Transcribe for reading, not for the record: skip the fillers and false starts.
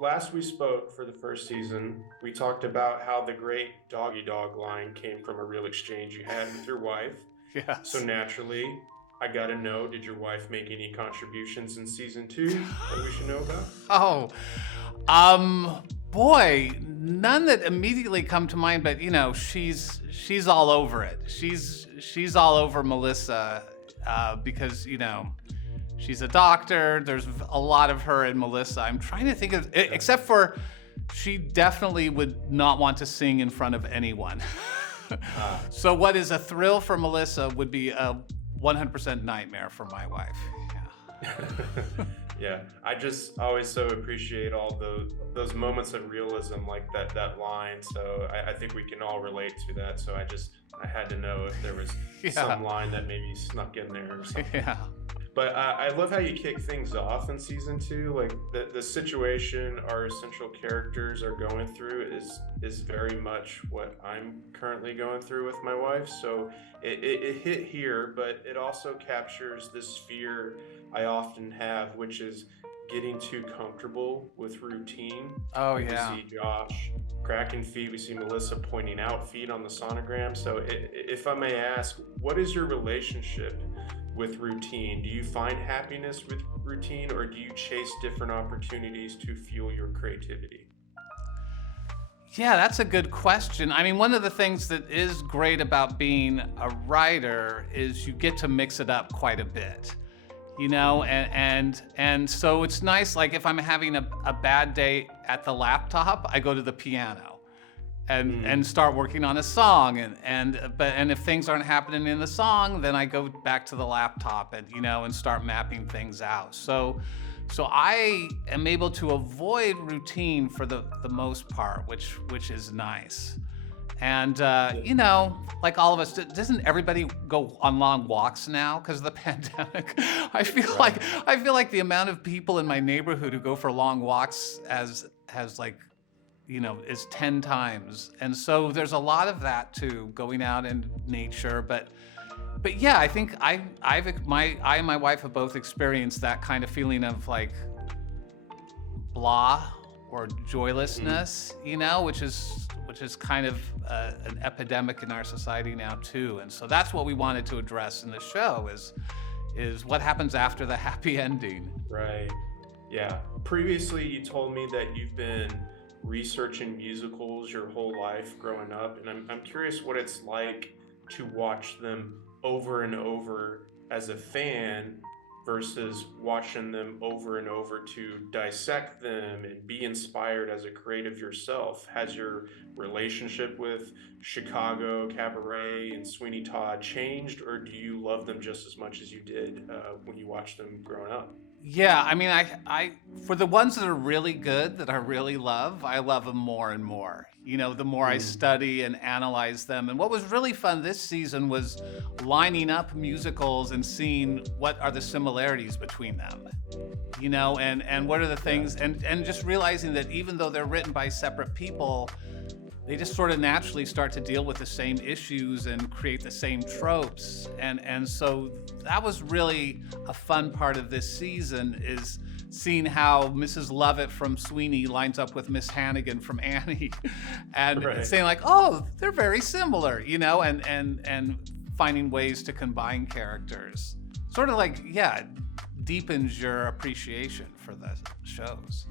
Last we spoke for the first season, we talked about how the great doggy dog line came from a real exchange you had with your wife. So Yes. naturally, I gotta know, did your wife make any contributions in season two that we should know about? Oh, boy, none that immediately come to mind, but she's all over it. She's all over Melissa because she's a doctor. There's a lot of her in Melissa. I'm trying to think of, except for she definitely would not want to sing in front of anyone. So what is a thrill for Melissa would be a 100% nightmare for my wife. Yeah. Yeah, I just always so appreciate all those moments of realism, like that line. So I think we can all relate to that. So I had to know if there was some line that maybe snuck in there or something. Yeah. But I love how you kick things off in season two. Like the situation our essential characters are going through is very much what I'm currently going through with my wife. So it hit here, but it also captures this fear I often have, which is getting too comfortable with routine. Oh, Like, yeah. we see Josh cracking feet. We see Melissa pointing out feet on the sonogram. So if I may ask, what is your relationship with routine? Do you find happiness with routine, or do you chase different opportunities to fuel your creativity? Yeah, that's a good question. I mean, one of the things that is great about being a writer is you get to mix it up quite a bit. And so it's nice, like if I'm having a bad day at the laptop, I go to the piano and start working on a song, and if things aren't happening in the song, then I go back to the laptop and start mapping things out. So I am able to avoid routine for the most part, which is nice. And like all of us, doesn't everybody go on long walks now because of the pandemic? I feel like the amount of people in my neighborhood who go for long walks has is 10 times. And so there's a lot of that too, going out in nature. But yeah, I think I and my wife have both experienced that kind of feeling of like blah or joylessness, which is kind of an epidemic in our society now too. And so that's what we wanted to address in the show is what happens after the happy ending. Right. Yeah. Previously, you told me that you've been researching musicals your whole life growing up, and I'm curious what it's like to watch them over and over as a fan versus watching them over and over to dissect them and be inspired as a creative yourself. Has your relationship with Chicago, Cabaret, and Sweeney Todd changed, or do you love them just as much as you did when you watched them growing up? Yeah, I mean, I for the ones that are really good, that I really love, I love them more and more. The more I study and analyze them. And what was really fun this season was lining up musicals and seeing what are the similarities between them. And what are the things, and just realizing that even though they're written by separate people, they just sort of naturally start to deal with the same issues and create the same tropes. And so that was really a fun part of this season, is seeing how Mrs. Lovett from Sweeney lines up with Miss Hannigan from Annie, and saying like, oh, they're very similar, and finding ways to combine characters. Sort of like, yeah, deepens your appreciation for the shows.